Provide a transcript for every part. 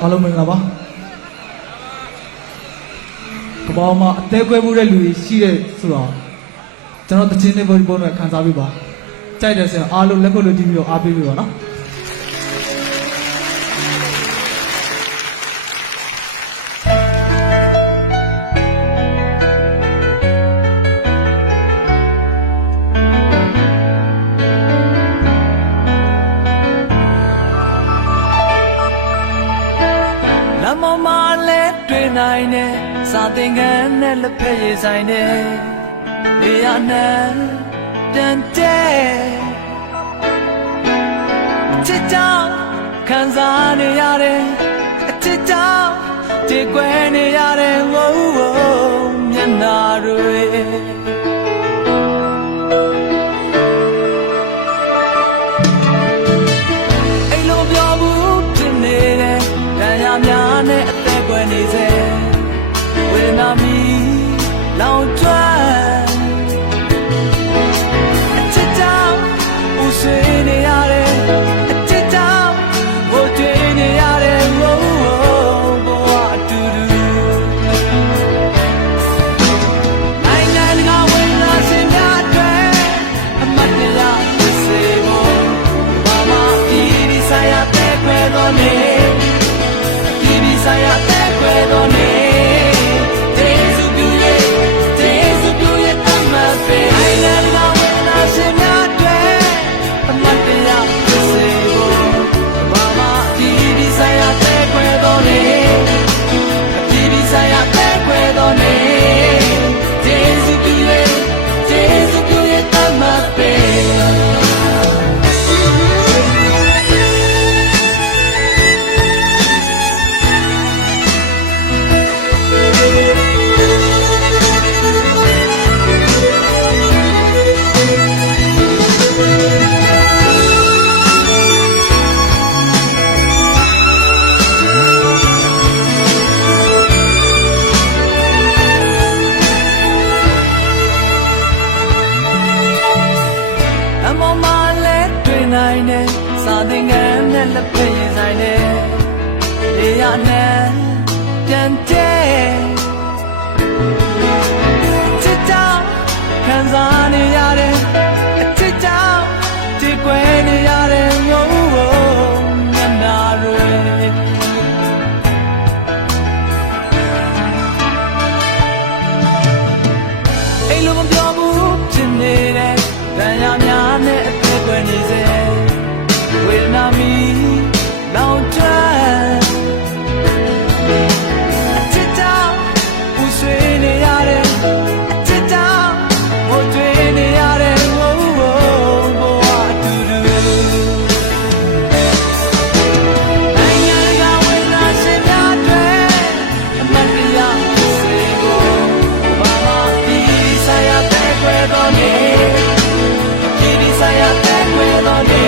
အားလုံးမင်္ဂလာပါကပောင်းမှာအသေးကွဲမှုတဲ့လူကြီးရှိတဲ့ဆိုတော့ကျွန်တော်တခြင်းတွေပုံနဲ့ခံစားပြီးပါကြိုက်တယ်ဆိုရင်အားလုံးလက်ခုပ်လို့တီးပြီးတော့အားပေးပြီးပါနော်မမလည်းတွေ့နိုင်တယ်စာသင်ခန်းနဲ့လက်ဖက်ရည်ဆိုင်တယ်နေရနဲ့တန်တဲ့အချစ်ကြောင့်ခံစားနေရတယ်အချစ်ကြောင့်ကြေကွဲနေရတယ်ဝိုးဝိုးမျက်နှာတွေအိမ်လိုပြောဘူးဖြစ်နေတယ်တန်ရများနဲ့အသက်ကွယ်နေစေဝေဒနာမီလောင်ကျွမ်းအချစ်ကြောင့်ဦးဆွေးနေရတယ်အချစ်ကြောင့်ဘို့တွေးနေရတယ်ဝိုးဝိုးဘဝအတူတူနိုင်ငံကဝင်လာစင်များတွေအမတ်တရားဖြစ်စေဖို့ဘာမှဒီဆိုင်ရတဲ့ခွဲတော်နေsaya te puedo ni te subiuye tamape ai la la na se me atwe amate ya sebo mama di saya te puedo ni di saya te puedo ni te subiuye tamapeစာသင်ခန်းနဲ့လက်ဖက်ရည်ဆိုင်နဲ့နေရနဲ့တန်တဲ့ချစ်ကြောင့်ခံစားနေရတယ်အချစ်ကြောင့်ကြေကွဲနေရတယ်ဝိုးဝိုးမျက်နှာတွေအိမ်လိုမပြောဘူးဖြစ်နေတယ်တန်ရများနဲ့အသက်ကွယ်နေစေဝေဒနာမီလောင်ကျွမ်းအချစ်ကြောင့်ဦးဆွေးနေရတယ်အချစ်ကြောင့်ဟိုတွေးနေရတယ်ဝိုးဝိုးဘဝအတူတူနိုင်ငံကဝင်လာစင်များတွေအမတ်တရားစေကိုဘာမှဒီဆိုင်ရတဲ့ခွဲတော်နေဒီဆိုင်ရတဲ့ခွဲတော်နေ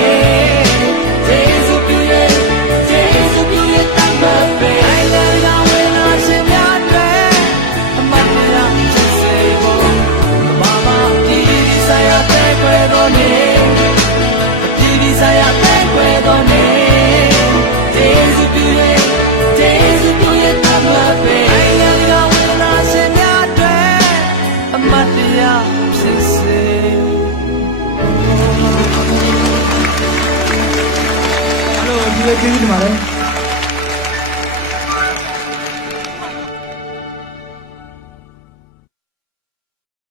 ကျေးဇူးတင်ပါတယ်